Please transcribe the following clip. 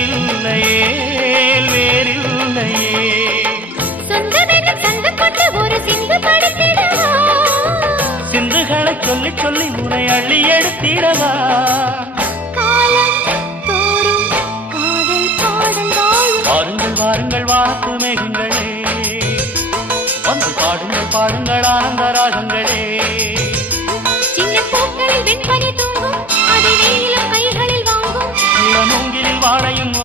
வேறில்லையே வேறில்லையே. சொந்தமென சண்டை போட்டு ஒரு சிந்து படுத்திடவா, சிந்துகளை சொல்லி சொல்லி உனை அள்ளி எடுத்திடவா.